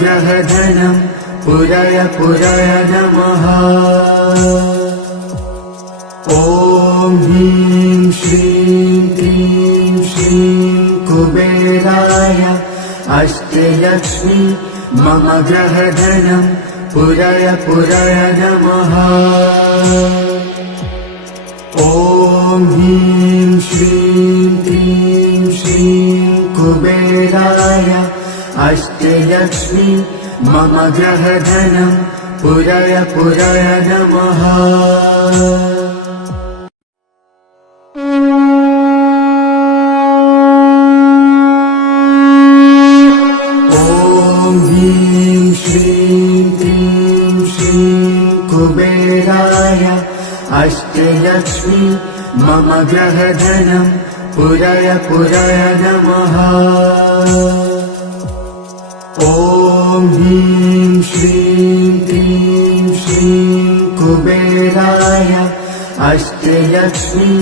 ग्रहधनं पुरय पुरय नमः। ॐ ह्रीं श्रीं क्लीं श्रीं कुबेराय अष्टलक्ष्मी मम ग्रहधनं पुरय पुरय नमः। ॐ ह्रीं श्रीं क्लीं श्रीं कुबेराय अष्टलक्ष्मी मम ग्रहधनं पुरय पुरय नमः। ॐ ह्रीं श्रीं क्लीं श्रीं कुबेराय अष्टलक्ष्मी मम ग्रहधनं पुरय पुरय नमः। ॐ ह्रीं श्रीं क्लीं श्रीं कुबेराय अष्टलक्ष्मी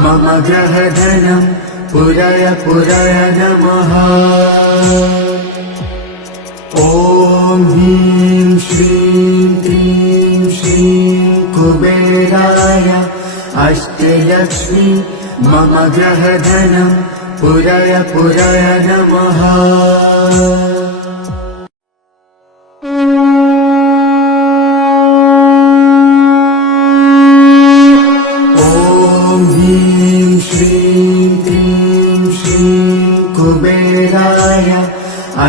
मम ग्रहधनं पुरय पुरय नमः। ॐ ह्रीं श्रीं क्लीं श्रीं कुबेराय अष्टलक्ष्मी मम ग्रहधनं पुरय पुरय नमः। ॐ ह्रीं श्रीं क्लीं श्रीं कुबेराय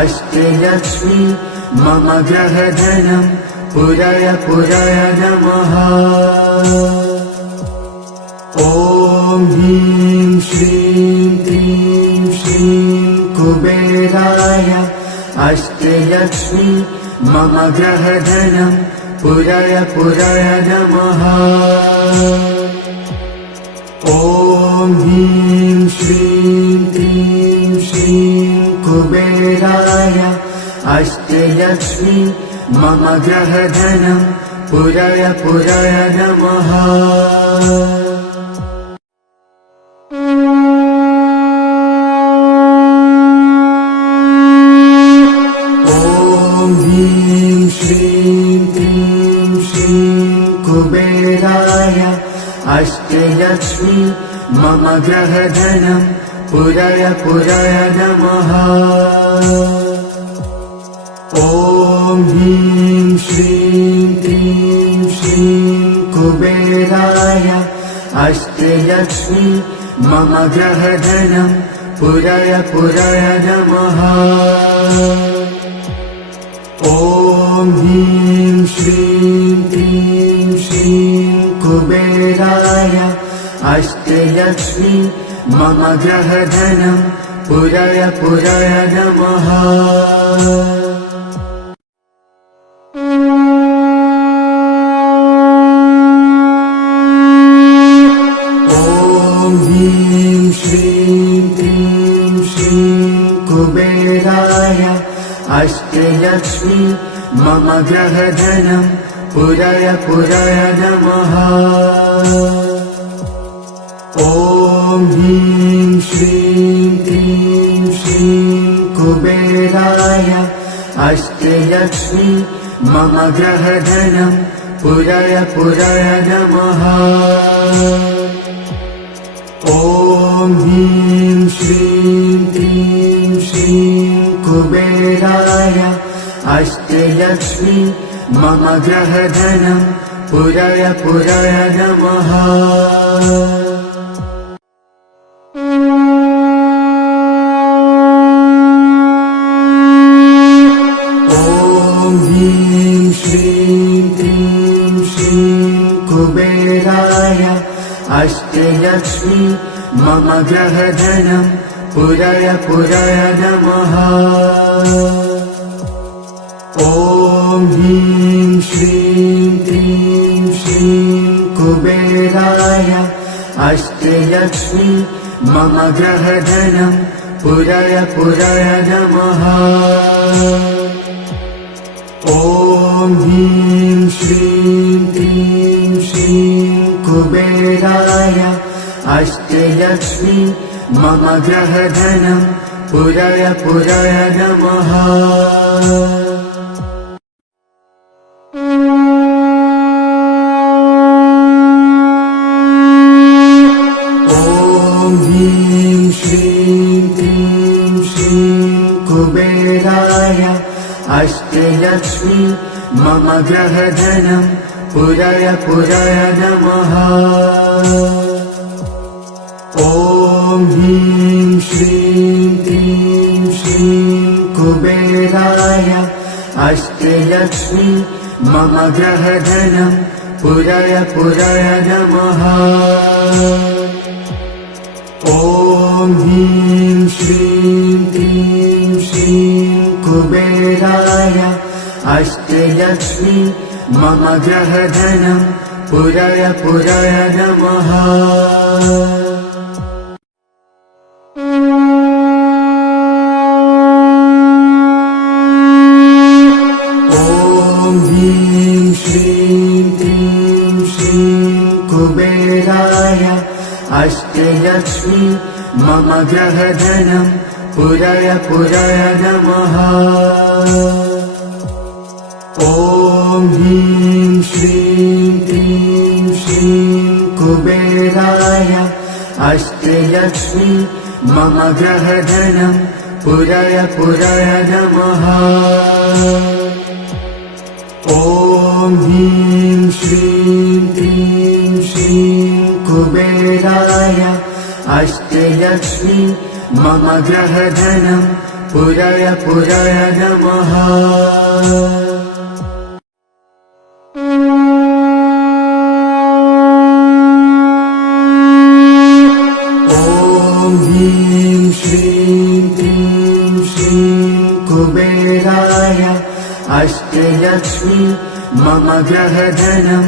अष्टलक्ष्मी मम ग्रहधनं पुरय पुरय नमः। ॐ ह्रीं श्रीं क्लीं श्रीं कुबेराय अष्टलक्ष्मी मम ग्रहधनं पुरय पुरय नमः। ॐ ह्रीं श्रीं क्लीं श्रीं कुबेराय अष्टलक्ष्मी मम ग्रहधनं पुरय पुरय नमः। ॐ ह्रीं श्रीं क्लीं श्रीं कुबेराय अष्टलक्ष्मी मम ग्रहधनं पुरय पुरय नमः। ॐ ह्रीं श्रीं क्लीं श्रीं कुबेराय अष्टलक्ष्मी मम ग्रहधनं पुरय पुरय नमः। ॐ ह्रीं श्रीं क्लीं श्रीं कुबेराय अष्टलक्ष्मी मम ग्रहधनं पुरय पुरय नमः। ॐ ह्रीं श्रीं क्लीं श्रीं कुबेराय अष्टलक्ष्मी मम ग्रहधनं पुरय पुरय नमः। ॐ ह्रीं श्रीं क्लीं श्रीं कुबेराय अष्टलक्ष्मी मम ग्रहधनं पुरय पुरय नमः। ॐ ह्रीं श्रीं क्लीं श्रीं कुबेराय अष्टलक्ष्मी मम ग्रहधनं पुरय पुरय नमः। ॐ ह्रीं श्रीं क्लीं श्रीं कुबेराय अष्टलक्ष्मी मम ग्रहधनं पुरय पुरय नमः। ॐ ह्रीं श्रीं क्लीं श्रीं कुबेराय अष्टलक्ष्मी मम ग्रहधनं पुरय पुरय नमः। ॐ ह्रीं श्रीं क्लीं श्रीं कुबेराय अष्टलक्ष्मी मम ग्रहधनं पुरय पुरय नमः। अष्टलक्ष्मी मम ग्रहधनं पुरय पुरय नमः। ॐ ह्रीं श्रीं क्लीं श्रीं कुबेराय अष्टलक्ष्मी मम ग्रहधनं पुरय पुरय नमः। ॐ ह्रीं श्रीं क्लीं श्रीं कुबेराय अष्टलक्ष्मी मम ग्रहधनं पुरय पुरय नमः। ॐ ह्रीं श्रीं क्लीं श्रीं कुबेराय अष्टलक्ष्मी मम ग्रहधनं पुरय पुरय नमः। ॐ ह्रीं श्रीं क्लीं श्रीं कुबेराय अष्टलक्ष्मी मम ग्रहधनं पुरय पुरय नमः। ॐ ह्रीं श्रीं क्लीं श्रीं कुबेराय अष्टलक्ष्मी मम ग्रहधनं पुरय पुरय नमः। ॐ ह्रीं श्रीं क्लीं श्रीं कुबेराय अष्टलक्ष्मी मम ग्रहधनं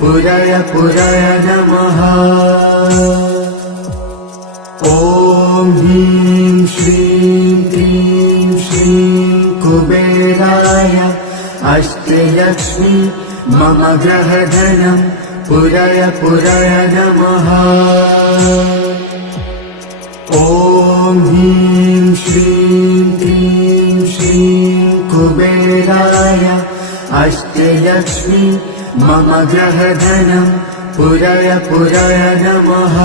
पुरय पुरय नमः। ॐ ह्रीं श्रीं क्लीं श्रीं कुबेराय अष्टलक्ष्मी मम ग्रहधनं पुरय पुरय नमः। ॐ ह्रीं श्रीं क्लीं श्रीं कुबेराय अष्टलक्ष्मी मम ग्रहधनं पुरय पुरय नमः।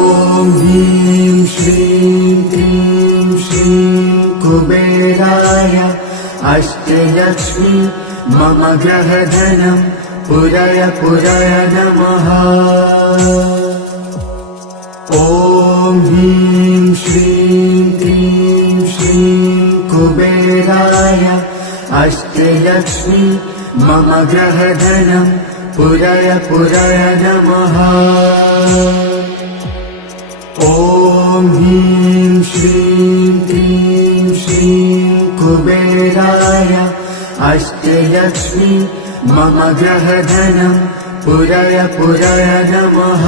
ॐ ह्रीं श्रीं क्लीं श्रीं कुबेराय अष्टलक्ष्मी मम ग्रहधनं पुरय पुरय नमः। ॐ ह्रीं श्रीं क्लीं श्रीं कुबेराय अष्टलक्ष्मी मम ग्रहधनं पुरय पुरय नमः। ॐ ह्रीं श्रीं क्लीं श्रीं कुबेराय अष्टलक्ष्मी मम ग्रहधनं पुरय पुरय नमः।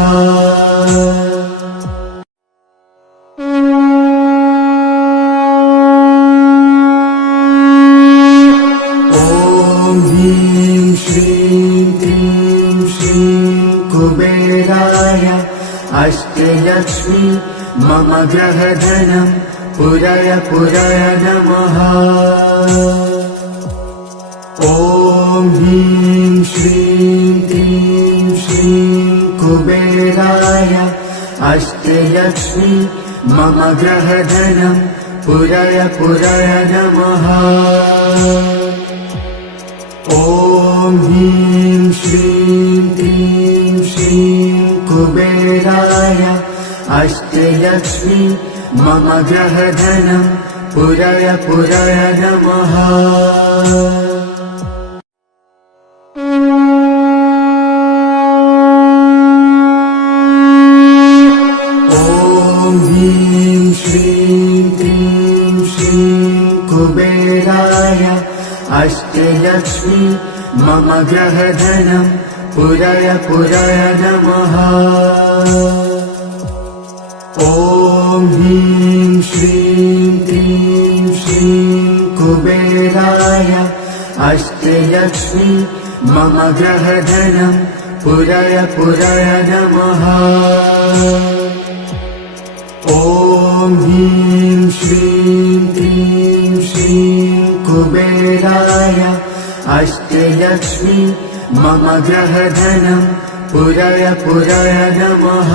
ॐ ह्रीं श्रीं क्लीं श्रीं कुबेराय अष्टलक्ष्मी मम ग्रहधनं पुरय पुरय नमः। ॐ ह्रीं श्रीं क्लीं श्रीं कुबेराय अष्टलक्ष्मी मम ग्रहधनं पुरय पुरय नमः। ॐ ह्रीं श्रीं क्लीं श्रीं कुबेराय अष्टलक्ष्मी मम ग्रहधनं पुरय पुरय नमः। ॐ ह्रीं श्रीं क्लीं श्रीं कुबेराय अष्टलक्ष्मी मम ग्रहधनं पुरय पुरय नमः। ॐ ह्रीं श्रीं क्लीं श्रीं कुबेराय अष्टलक्ष्मी मम ग्रहधनं पुरय पुरय नमः। ॐ ह्रीं श्रीं क्लीं श्रीं कुबेराय अष्टलक्ष्मी मम ग्रहधनं पुरय पुरय नमः।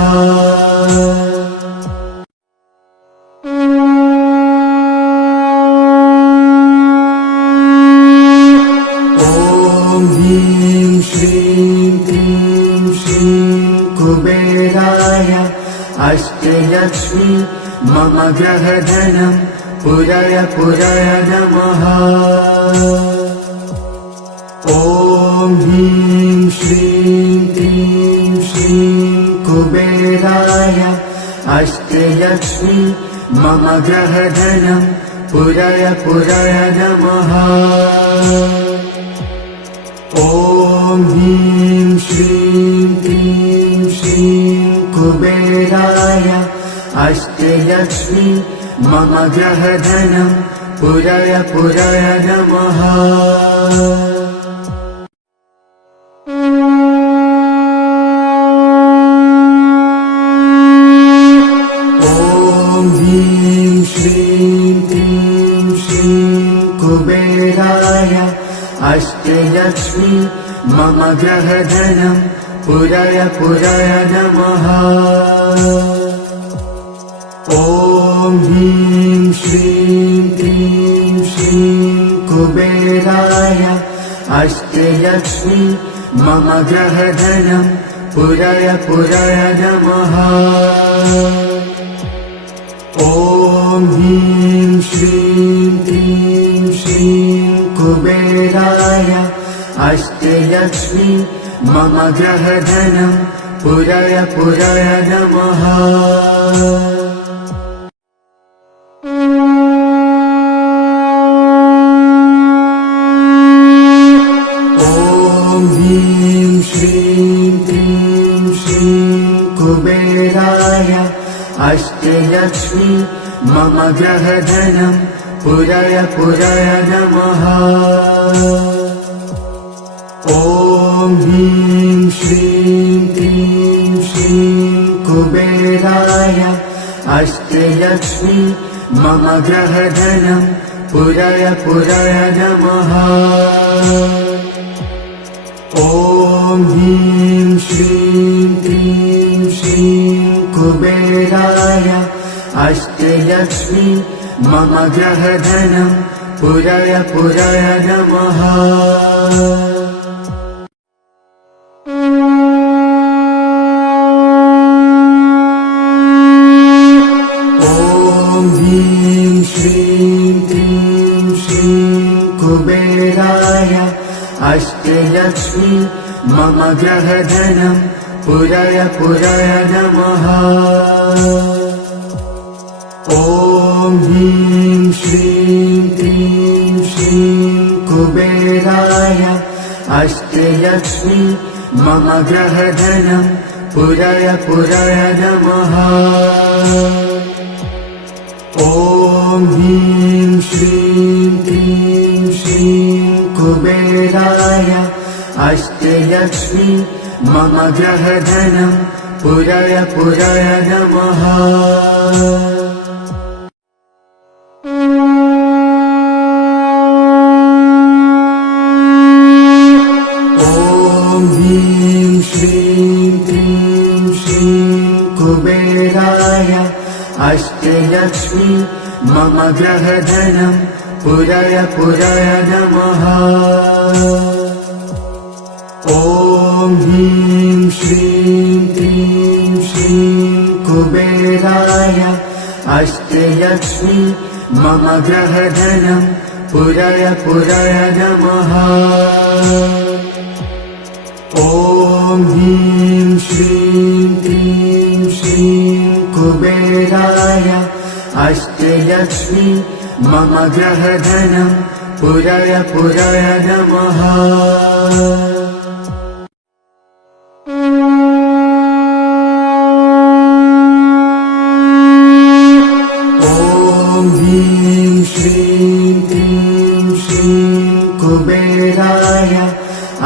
ॐ ह्रीं श्रीं क्लीं श्रीं कुबेराय अष्टलक्ष्मी मम ग्रहधनं पुरय पुरय नमः। ॐ ह्रीं श्रीं क्लीं श्रीं कुबेराय अष्टलक्ष्मी मम ग्रहधनं पुरय पुरय नमः। ॐ ह्रीं श्रीं क्लीं श्रीं कुबेराय अष्टलक्ष्मी मम ग्रहधनं पुरय पुरय नमः। ॐ ह्रीं श्रीं क्लीं श्रीं कुबेराय अष्टलक्ष्मी मम ग्रहधनं पुरय पुरय नमः। ॐ ह्रीं श्रीं क्लीं श्रीं कुबेराय अष्टलक्ष्मी मम ग्रहधनं पुरय पुरय नमः। ॐ ह्रीं श्रीं क्लीं श्रीं कुबेराय अष्टलक्ष्मी मम ग्रहधनं पुरय पुरय नमः। ॐ ह्रीं श्रीं क्लीं श्रीं कुबेराय अष्टलक्ष्मी मम ग्रहधनं पुरय पुरय नमः। ॐ ह्रीं श्रीं क्लीं श्रीं कुबेराय अष्टलक्ष्मी मम ग्रहधनं पुरय पुरय नमः। ॐ ह्रीं श्रीं क्लीं श्रीं कुबेराय अष्टलक्ष्मी मम ग्रहधनं पुरय पुरय नमः। ॐ ह्रीं श्रीं क्लीं श्रीं कुबेराय अष्टलक्ष्मी मम ग्रहधनं पुरय पुरय नमः। ॐ ह्रीं श्रीं क्लीं श्रीं कुबेराय अष्टलक्ष्मी मम ग्रहधनं पुरय पुरय नमः। ॐ ह्रीं श्रीं क्लीं श्रीं कुबेराय अष्टलक्ष्मी मम ग्रहधनं पुरय पुरय नमः। ॐ ह्रीं श्रीं क्लीं श्रीं कुबेराय अष्टलक्ष्मी मम ग्रहधनं पुरय पुरय नमः। ॐ ह्रीं श्रीं क्लीं श्रीं कुबेराय अष्टलक्ष्मी मम ग्रहधनं पुरय पुरय नमः। ॐ ह्रीं श्रीं क्लीं श्रीं कुबेराय अष्टलक्ष्मी मम ग्रहधनं पुरय पुरय नमः। ॐ ह्रीं श्रीं क्लीं श्रीं कुबेराय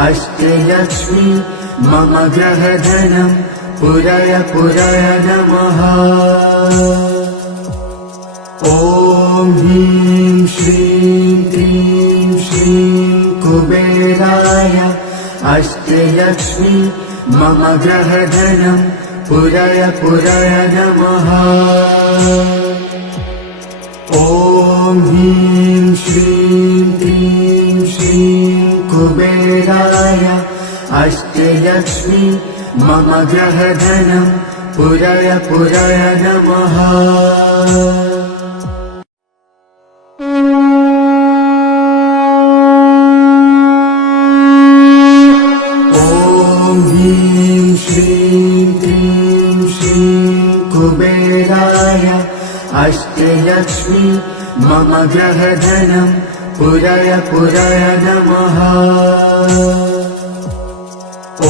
अष्टलक्ष्मी मम ग्रहधनं पुरय पुरय नमः। ॐ ह्रीं श्रीं क्लीं श्रीं कुबेराय अष्टलक्ष्मी मम ग्रहधनं पुरय पुरय नमः। ॐ ह्रीं श्रीं क्लीं श्रीं कुबेराय अष्टलक्ष्मी मम ग्रहधनं पुरय पुरय नमः। ॐ ह्रीं श्रीं क्लीं श्रीं कुबेराय अष्टलक्ष्मी मम ग्रहधनं पुरय पुरय नमः।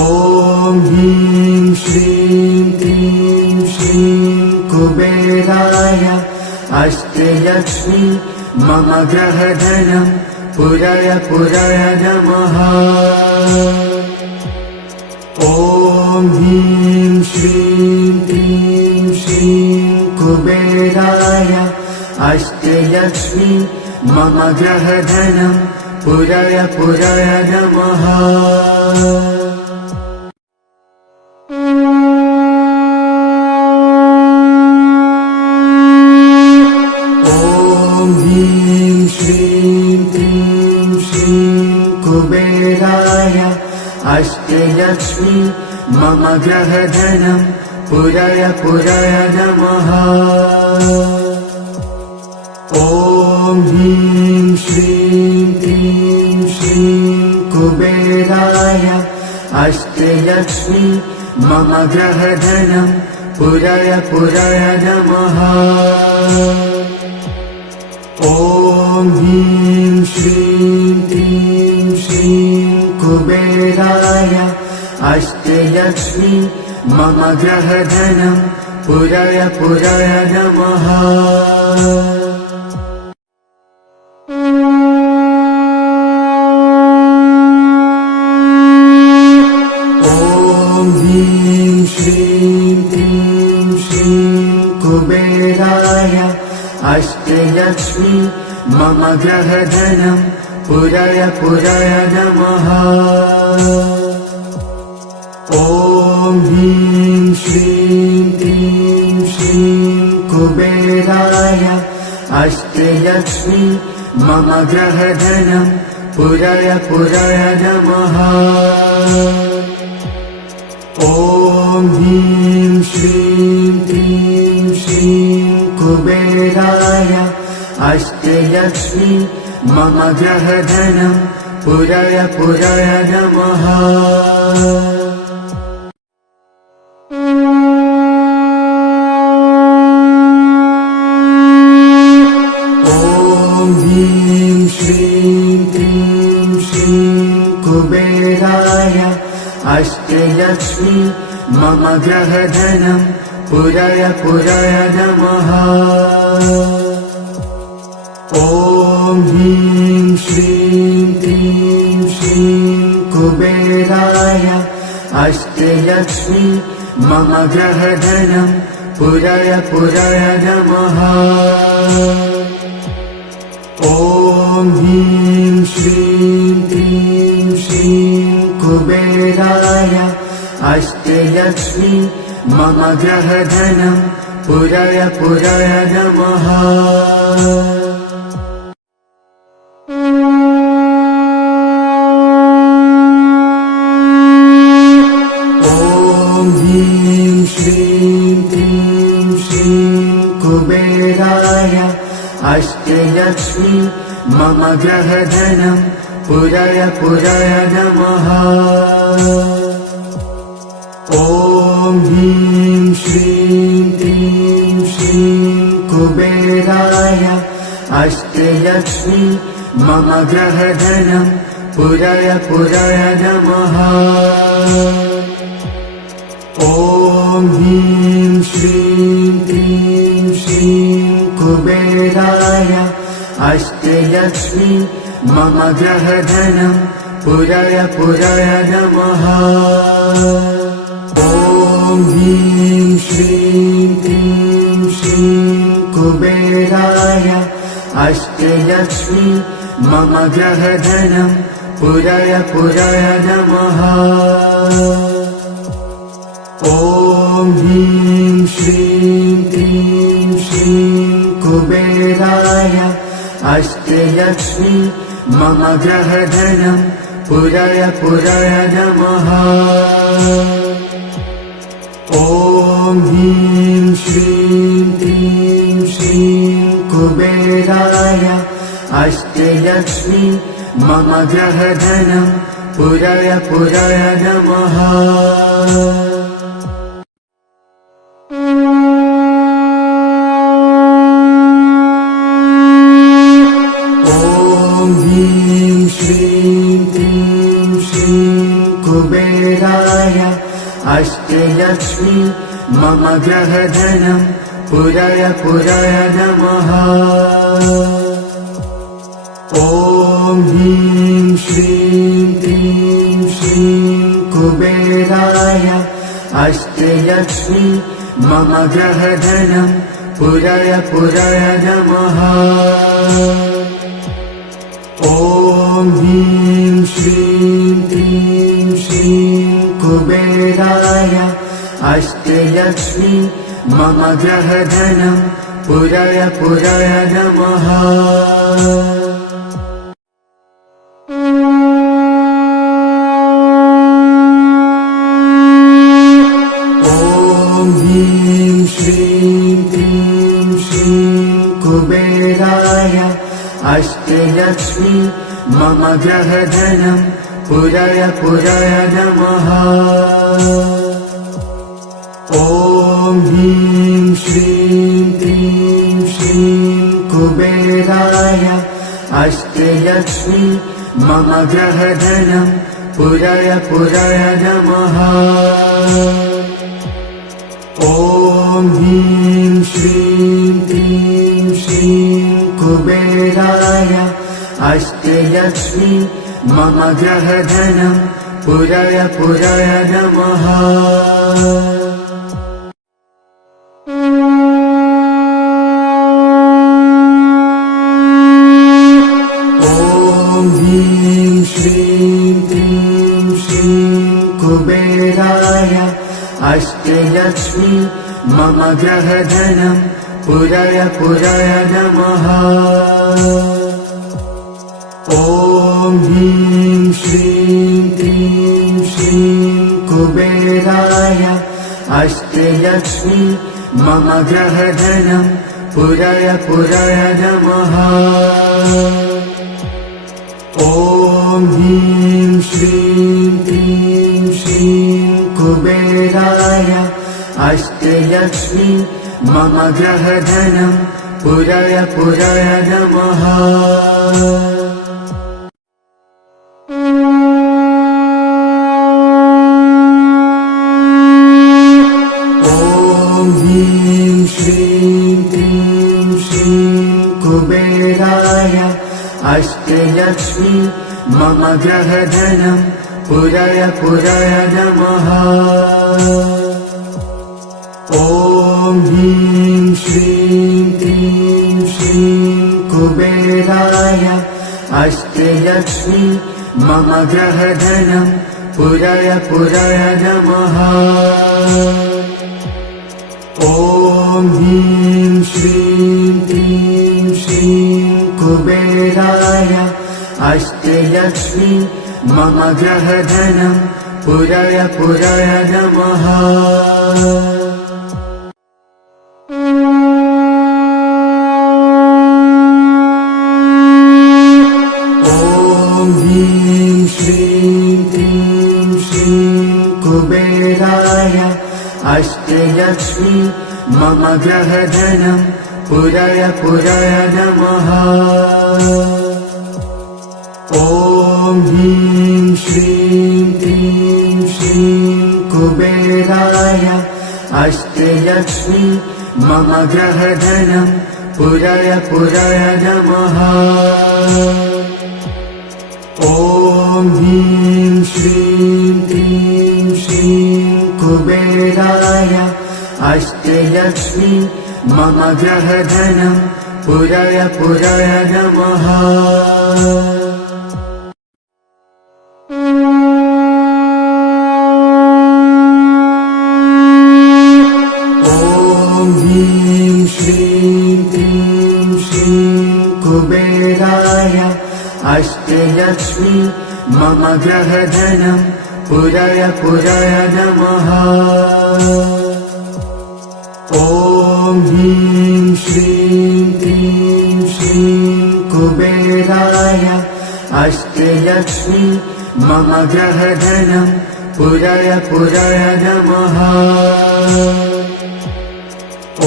ॐ ह्रीं श्रीं क्लीं श्रीं कुबेराय अष्टलक्ष्मी मम ग्रहधनं पुरय पुरय नमः। ॐ ह्रीं श्रीं क्लीं श्रीं कुबेराय अष्टलक्ष्मी मम ग्रहधनं पुरय पुरय नमः। ॐ ह्रीं श्रीं क्लीं श्रीं कुबेराय अष्टलक्ष्मी मम ग्रहधनं पुरय पुरय नमः। ॐ ह्रीं श्रीं क्लीं श्रीं कुबेराय अष्टलक्ष्मी मम ग्रहधनं पुरय पुरय नमः। ॐ ह्रीं श्रीं क्लीं श्रीं कुबेराय अष्टलक्ष्मी मम ग्रहधनं पुरय पुरय नमः। ॐ ह्रीं श्रीं क्लीं श्रीं कुबेराय अष्टलक्ष्मी मम ग्रहधनं पुरय पुरय नमः। ॐ ह्रीं श्रीं क्लीं श्रीं कुबेराय अष्टलक्ष्मी मम ग्रहधनं पुरय पुरय नमः। ॐ ह्रीं श्रीं क्लीं श्रीं कुबेराय अष्टलक्ष्मी मम ग्रहधनं पुरय पुरय नमः। ॐ ह्रीं श्रीं क्लीं श्रीं कुबेराय अष्टलक्ष्मी मम ग्रहधनं पुरय पुरय नमः। ॐ ह्रीं श्रीं क्लीं श्रीं कुबेराय अष्टलक्ष्मी मम ग्रहधनं पुरय पुरय नमः। ॐ ह्रीं श्रीं क्लीं श्रीं कुबेराय अष्टलक्ष्मी मम ग्रहधनं पुरय पुरय नमः। ॐ ह्रीं श्रीं क्लीं श्रीं कुबेराय अष्टलक्ष्मी मम ग्रहधनं पुरय पुरय नमः। ॐ ह्रीं श्रीं क्लीं श्रीं कुबेराय अष्टलक्ष्मी मम ग्रहधनं पुरय पुरय नमः। ॐ ह्रीं श्रीं क्लीं श्रीं कुबेराय अष्टलक्ष्मी मम ग्रहधनं पुरय पुरय नमः। ॐ ह्रीं श्रीं क्लीं श्रीं कुबेराय अष्टलक्ष्मी मम ग्रहधनं पुरय पुरय नमः। ॐ ह्रीं श्रीं क्लीं श्रीं कुबेराय अष्टलक्ष्मी मम गृहधनं पुरय पुरय नमः। ॐ ह्रीं श्रीं क्लीं श्रीं कुबेराय अष्टलक्ष्मी मम गृहधनं पुरय पुरय नमः। ॐ ह्रीं श्रीं क्लीं श्रीं कुबेराय अष्टलक्ष्मी मम गृहधनं पुरय पुरय नमः। ॐ ह्रीं श्रीं क्लीं श्रीं कुबेराय अष्टलक्ष्मी मम गृहधनं पुरय पुरय नमः। ॐ ह्रीं श्रीं क्लीं श्रीं कुबेराय अष्टलक्ष्मी मम गृहधनं पुरय पुरय नमः। ॐ ह्रीं श्रीं क्लीं श्रीं कुबेराय अष्टलक्ष्मी मम गृहधनं पुरय पुरय नमः। ॐ ह्रीं श्रीं क्लीं श्रीं कुबेराय अष्टलक्ष्मी मम गृहधनं पुरय पुरय नमः। ॐ ह्रीं श्रीं क्लीं श्रीं कुबेराय अष्टलक्ष्मी मम गृहधनं पुरय पुरय नमः। ॐ ह्रीं श्रीं क्लीं श्रीं कुबेराय अष्टलक्ष्मी मम गृहधनं पुरय पुरय नमः। ॐ ह्रीं श्रीं क्लीं श्रीं कुबेराय अष्टलक्ष्मी मम गृहधनं पुरय पुरय नमः। ॐ ह्रीं श्रीं क्लीं श्रीं कुबेराय अष्टलक्ष्मी मम गृहधनं पुरय पुरय नमः। ॐ ह्रीं श्रीं क्लीं श्रीं कुबेराय अष्टलक्ष्मी मम गृहधनं पुरय पुरय नमः। ॐ ह्रीं श्रीं क्लीं श्रीं कुबेराय अष्टलक्ष्मी मम गृहधनं पुरय पुरय नमः। ॐ ह्रीं श्रीं क्लीं श्रीं कुबेराय अष्टलक्ष्मी मम गृहधनं पुरय पुरय नमः। ॐ ह्रीं श्रीं क्लीं श्रीं कुबेराय अष्टलक्ष्मी मम गृहधनं पुरय पुरय नमः। ॐ ह्रीं श्रीं क्लीं श्रीं कुबेराय अष्टलक्ष्मी मम गृहधनं पुरय पुरय नमः। ॐ ह्रीं श्रीं क्लीं श्रीं कुबेराय अष्टलक्ष्मी मम गृहधनं पुरय पुरय नमः। ॐ अष्टलक्ष्मी मम गृहधनं पुरय पुरय नमः। ॐ ह्रीं श्रीं क्रीं श्रीं कुबेराय अष्टलक्ष्मी मम गृहधनं पुरय पुरय नमः।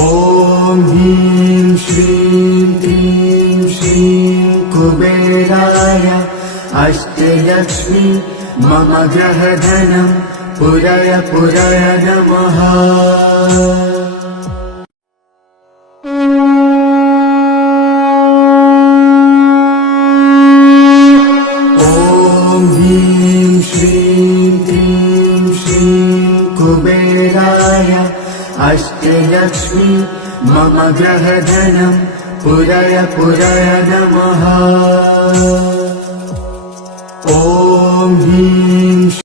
ॐ ह्रीं श्रीं क्रीं श्रीं कुबेराय अष्टलक्ष्मी मम गृहधनं पुरय पुरय नमः। ॐ ह्रीं श्रीं क्रीं श्रीं कुबेराय अष्टलक्ष्मी मम गृहधनं पुरय पुरय नमः। ॐ ह्रीं